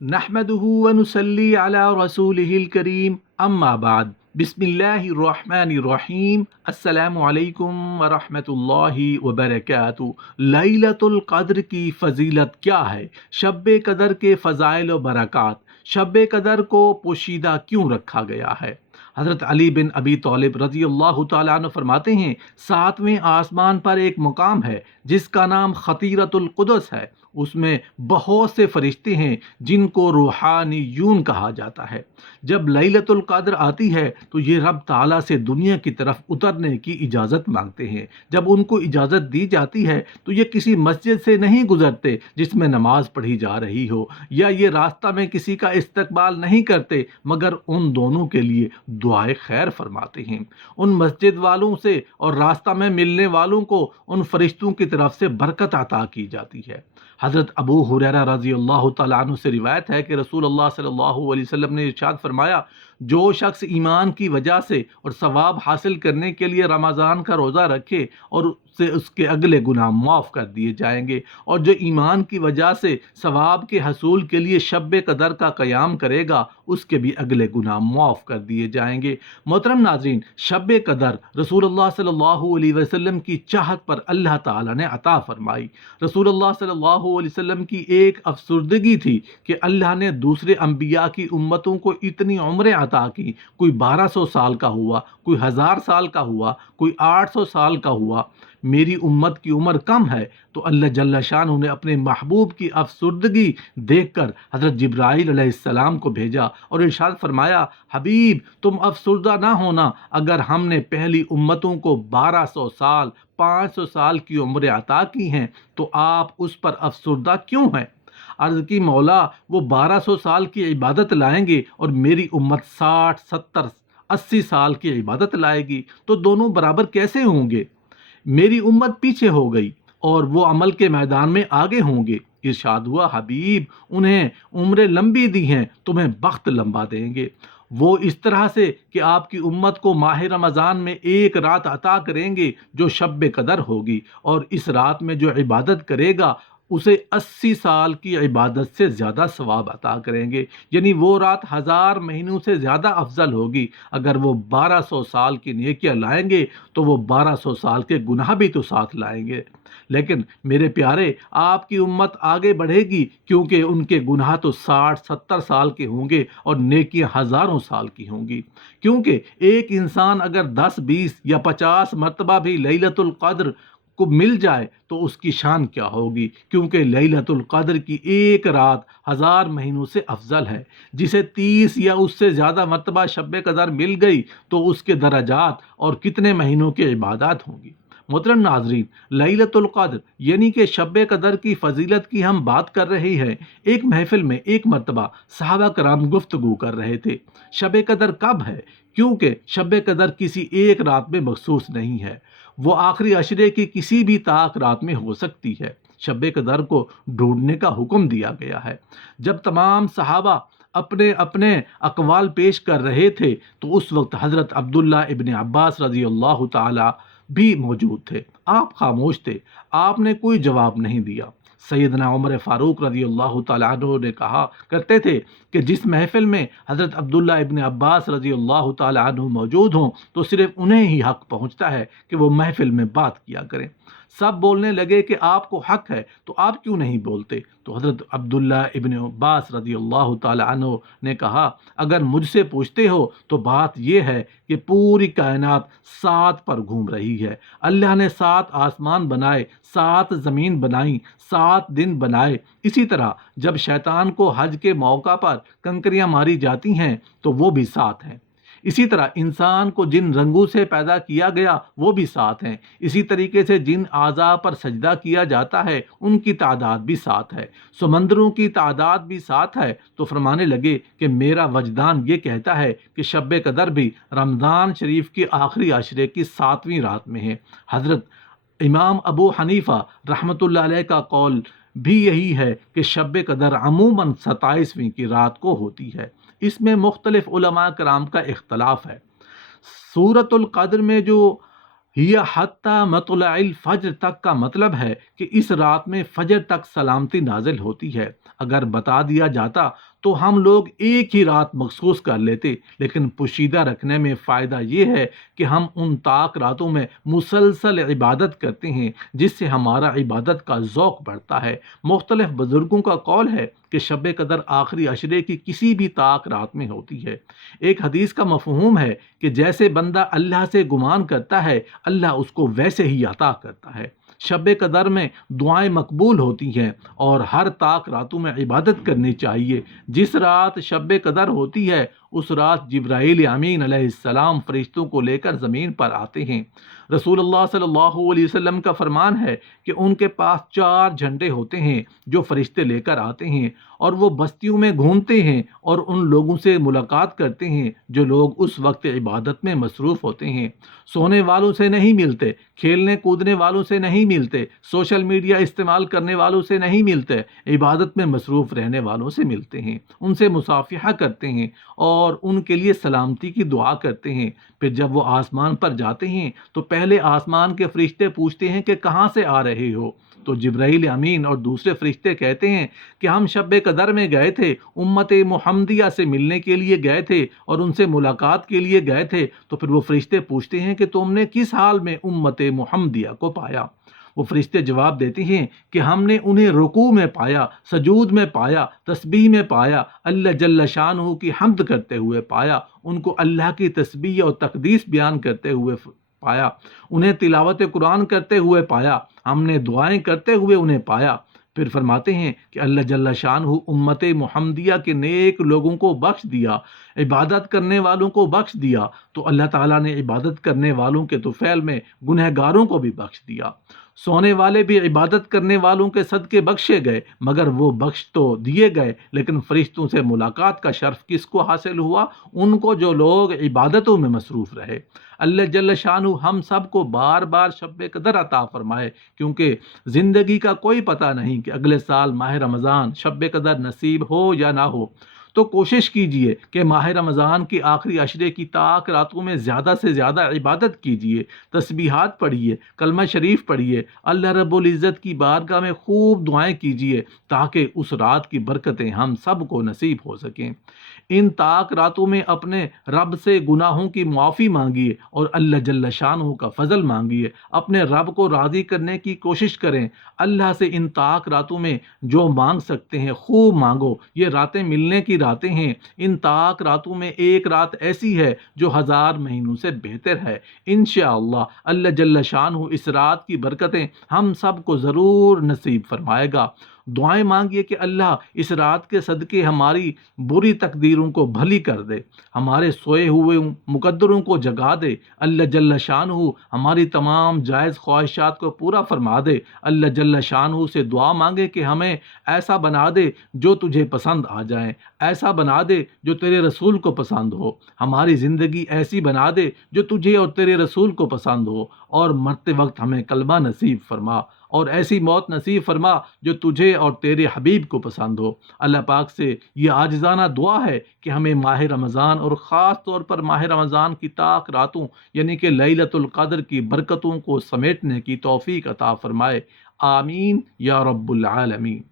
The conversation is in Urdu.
نحمده ونصلي على رسوله الكريم اما بعد بسم اللہ الرحمن الرحیم السلام علیکم ورحمۃ اللہ وبرکاتہ۔ لیلۃ القدر کی فضیلت کیا ہے؟ شب قدر کے فضائل و برکات۔ شب قدر کو پوشیدہ کیوں رکھا گیا ہے؟ حضرت علی بن ابی طالب رضی اللہ تعالیٰ عنہ فرماتے ہیں، ساتویں آسمان پر ایک مقام ہے جس کا نام خطیرۃ القدس ہے۔ اس میں بہت سے فرشتے ہیں جن کو روحانیون کہا جاتا ہے۔ جب لیلۃ القدر آتی ہے تو یہ رب تعالیٰ سے دنیا کی طرف اترنے کی اجازت مانگتے ہیں۔ جب ان کو اجازت دی جاتی ہے تو یہ کسی مسجد سے نہیں گزرتے جس میں نماز پڑھی جا رہی ہو، یا یہ راستہ میں کسی کا استقبال نہیں کرتے، مگر ان دونوں کے لیے دعائے خیر فرماتے ہیں۔ ان مسجد والوں سے اور راستہ میں ملنے والوں کو ان فرشتوں کی طرف سے برکت عطا کی جاتی ہے۔ حضرت ابو ہریرہ رضی اللہ تعالیٰ عنہ سے روایت ہے کہ رسول اللہ صلی اللہ علیہ وسلم نے ارشاد فرمایا، جو شخص ایمان کی وجہ سے اور ثواب حاصل کرنے کے لیے رمضان کا روزہ رکھے اور سے اس کے اگلے گناہ معاف کر دیے جائیں گے، اور جو ایمان کی وجہ سے ثواب کے حصول کے لیے شب قدر کا قیام کرے گا اس کے بھی اگلے گناہ معاف کر دیے جائیں گے۔ محترم ناظرین، شب قدر رسول اللہ صلی اللہ علیہ وسلم کی چاہت پر اللہ تعالیٰ نے عطا فرمائی۔ رسول اللہ صلی اللہ علیہ وسلم کی ایک افسردگی تھی کہ اللہ نے دوسرے انبیاء کی امتوں کو اتنی عمریں عطا کی، کوئی 1200 سال کا ہوا، کوئی 1000 سال کا ہوا، کوئی 800 سال کا ہوا۔ میری امت کی عمر کم ہے، تو اللہ جل شانہ نے اپنے محبوب کی افسردگی دیکھ کر حضرت جبرائیل علیہ السلام کو بھیجا اور ارشاد فرمایا، حبیب تم افسردہ نہ ہونا، اگر ہم نے پہلی امتوں کو 1200 سال 500 سال کی عمریں عطا کی ہیں تو آپ اس پر افسردہ کیوں ہیں؟ عرض کی مولا، وہ 1200 سال کی عبادت لائیں گے اور میری امت 60 70 80 سال کی عبادت لائے گی، تو دونوں برابر کیسے ہوں گے؟ میری امت پیچھے ہو گئی اور وہ عمل کے میدان میں آگے ہوں گے۔ ارشاد ہوا، حبیب انہیں عمریں لمبی دی ہیں، تمہیں بخت لمبا دیں گے۔ وہ اس طرح سے کہ آپ کی امت کو ماہ رمضان میں ایک رات عطا کریں گے جو شب قدر ہوگی، اور اس رات میں جو عبادت کرے گا اسے 80 سال کی عبادت سے زیادہ ثواب عطا کریں گے، یعنی وہ رات 1000 مہینوں سے زیادہ افضل ہوگی۔ اگر وہ 1200 سال کی نیکیاں لائیں گے تو وہ 1200 سال کے گناہ بھی تو ساتھ لائیں گے۔ لیکن میرے پیارے، آپ کی امت آگے بڑھے گی کیونکہ ان کے گناہ تو 60 70 سال کے ہوں گے اور نیکیاں ہزاروں سال کی ہوں گی، کیونکہ ایک انسان اگر 10 20 یا 50 مرتبہ بھی لیلۃ القدر کو مل جائے تو اس کی شان کیا ہوگی، کیونکہ لیلۃ القدر کی ایک رات 1000 مہینوں سے افضل ہے۔ جسے 30 یا اس سے زیادہ مرتبہ شب قدر مل گئی تو اس کے درجات اور کتنے مہینوں کی عبادات ہوں گی۔ محترم ناظرین، لیلۃ القدر یعنی کہ شب قدر کی فضیلت کی ہم بات کر رہے ہیں۔ ایک محفل میں ایک مرتبہ صحابہ کرام گفتگو کر رہے تھے، شب قدر کب ہے؟ کیونکہ شب قدر کسی ایک رات میں مخصوص نہیں ہے، وہ آخری عشرے کی کسی بھی طاق رات میں ہو سکتی ہے۔ شب قدر کو ڈھونڈنے کا حکم دیا گیا ہے۔ جب تمام صحابہ اپنے اپنے اقوال پیش کر رہے تھے تو اس وقت حضرت عبداللہ ابن عباس رضی اللہ تعالی بھی موجود تھے۔ آپ خاموش تھے، آپ نے کوئی جواب نہیں دیا۔ سیدنا عمر فاروق رضی اللہ تعالیٰ عنہ نے کہا کرتے تھے کہ جس محفل میں حضرت عبداللہ ابن عباس رضی اللہ تعالیٰ عنہ موجود ہوں تو صرف انہیں ہی حق پہنچتا ہے کہ وہ محفل میں بات کیا کریں۔ سب بولنے لگے کہ آپ کو حق ہے تو آپ کیوں نہیں بولتے؟ تو حضرت عبداللہ ابن عباس رضی اللہ تعالیٰ عنہ نے کہا، اگر مجھ سے پوچھتے ہو تو بات یہ ہے کہ پوری کائنات 7 پر گھوم رہی ہے۔ اللہ نے 7 آسمان بنائے، 7 زمین بنائی، 7 دن بنائے۔ اسی طرح جب شیطان کو حج کے موقع پر کنکریاں ماری جاتی ہیں تو وہ بھی 7 ہیں۔ اسی طرح انسان کو جن رنگوں سے پیدا کیا گیا وہ بھی 7 ہیں۔ اسی طریقے سے جن اعضاء پر سجدہ کیا جاتا ہے ان کی تعداد بھی 7 ہے۔ سمندروں کی تعداد بھی 7 ہے۔ تو فرمانے لگے کہ میرا وجدان یہ کہتا ہے کہ شب قدر بھی رمضان شریف کے آخری عشرے کی 7ویں رات میں ہے۔ حضرت امام ابو حنیفہ رحمۃ اللہ علیہ کا قول بھی یہی ہے کہ شب قدر عموماً 27ویں کی رات کو ہوتی ہے۔ اس میں مختلف علماء کرام کا اختلاف ہے۔ سورۃ القدر میں جو ہیا حتی مطلع الفجر تک کا مطلب ہے کہ اس رات میں فجر تک سلامتی نازل ہوتی ہے۔ اگر بتا دیا جاتا تو ہم لوگ ایک ہی رات مخصوص کر لیتے، لیکن پوشیدہ رکھنے میں فائدہ یہ ہے کہ ہم ان طاق راتوں میں مسلسل عبادت کرتے ہیں، جس سے ہمارا عبادت کا ذوق بڑھتا ہے۔ مختلف بزرگوں کا قول ہے کہ شب قدر آخری عشرے کی کسی بھی طاق رات میں ہوتی ہے۔ ایک حدیث کا مفہوم ہے کہ جیسے بندہ اللہ سے گمان کرتا ہے، اللہ اس کو ویسے ہی عطا کرتا ہے۔ شب قدر میں دعائیں مقبول ہوتی ہیں اور ہر طاق راتوں میں عبادت کرنی چاہیے۔ جس رات شب قدر ہوتی ہے اس رات جبرائیل امین علیہ السلام فرشتوں کو لے کر زمین پر آتے ہیں۔ رسول اللہ صلی اللہ علیہ وسلم کا فرمان ہے کہ ان کے پاس 4 جھنڈے ہوتے ہیں جو فرشتے لے کر آتے ہیں، اور وہ بستیوں میں گھومتے ہیں اور ان لوگوں سے ملاقات کرتے ہیں جو لوگ اس وقت عبادت میں مصروف ہوتے ہیں۔ سونے والوں سے نہیں ملتے، کھیلنے کودنے والوں سے نہیں ملتے، سوشل میڈیا استعمال کرنے والوں سے نہیں ملتے، عبادت میں مصروف رہنے والوں سے ملتے ہیں، ان سے مصافحہ کرتے ہیں اور ان کے لیے سلامتی کی دعا کرتے ہیں۔ پھر جب وہ آسمان پر جاتے ہیں تو پہلے آسمان کے فرشتے پوچھتے ہیں کہ کہاں سے آ رہے ہو؟ تو جبرائیل امین اور دوسرے فرشتے کہتے ہیں کہ ہم شب قدر میں گئے تھے، امت محمدیہ سے ملنے کے لیے گئے تھے اور ان سے ملاقات کے لیے گئے تھے۔ تو پھر وہ فرشتے پوچھتے ہیں کہ تم نے کس حال میں امت محمدیہ کو پایا؟ وہ فرشتے جواب دیتے ہیں کہ ہم نے انہیں رکوع میں پایا، سجود میں پایا، تسبیح میں پایا، اللہ جل شانہ کی حمد کرتے ہوئے پایا، ان کو اللہ کی تسبیح اور تقدیس بیان کرتے ہوئے پایا، انہیں تلاوت قرآن کرتے ہوئے پایا، ہم نے دعائیں کرتے ہوئے انہیں پایا۔ پھر فرماتے ہیں کہ اللہ جل شانہ امت محمدیہ کے نیک لوگوں کو بخش دیا، عبادت کرنے والوں کو بخش دیا، تو اللہ تعالیٰ نے عبادت کرنے والوں کے طفیل میں گنہگاروں کو بھی بخش دیا۔ سونے والے بھی عبادت کرنے والوں کے صدقے بخشے گئے، مگر وہ بخش تو دیے گئے لیکن فرشتوں سے ملاقات کا شرف کس کو حاصل ہوا؟ ان کو جو لوگ عبادتوں میں مصروف رہے۔ اللہ جل شانہ ہم سب کو بار بار شب قدر عطا فرمائے، کیونکہ زندگی کا کوئی پتہ نہیں کہ اگلے سال ماہ رمضان شب قدر نصیب ہو یا نہ ہو۔ تو کوشش کیجئے کہ ماہ رمضان کی آخری عشرے کی طاق راتوں میں زیادہ سے زیادہ عبادت کیجئے، تسبیحات پڑھیے، کلمہ شریف پڑھیے، اللہ رب العزت کی بارگاہ میں خوب دعائیں کیجئے تاکہ اس رات کی برکتیں ہم سب کو نصیب ہو سکیں۔ ان طاق راتوں میں اپنے رب سے گناہوں کی معافی مانگیے اور اللہ جل شانہ کا فضل مانگیے، اپنے رب کو راضی کرنے کی کوشش کریں۔ اللہ سے ان طاق راتوں میں جو مانگ سکتے ہیں خوب مانگو، یہ راتیں ملنے کی راتیں ہیں۔ ان طاق راتوں میں ایک رات ایسی ہے جو 1000 مہینوں سے بہتر ہے۔ انشاءاللہ اللہ جل شانہ اس رات کی برکتیں ہم سب کو ضرور نصیب فرمائے گا۔ دعائیں مانگیے کہ اللہ اس رات کے صدقے ہماری بری تقدیروں کو بھلی کر دے، ہمارے سوئے ہوئے مقدروں کو جگا دے، اللہ جل شانہ ہماری تمام جائز خواہشات کو پورا فرما دے۔ اللہ جل شانہ سے دعا مانگے کہ ہمیں ایسا بنا دے جو تجھے پسند آ جائیں، ایسا بنا دے جو تیرے رسول کو پسند ہو، ہماری زندگی ایسی بنا دے جو تجھے اور تیرے رسول کو پسند ہو، اور مرتے وقت ہمیں کلمہ نصیب فرما اور ایسی موت نصیب فرما جو تجھے اور تیرے حبیب کو پسند ہو۔ اللہ پاک سے یہ عاجزانہ دعا ہے کہ ہمیں ماہ رمضان اور خاص طور پر ماہ رمضان کی طاق راتوں یعنی کہ لیلۃ القدر کی برکتوں کو سمیٹنے کی توفیق عطا فرمائے۔ آمین یا رب العالمین۔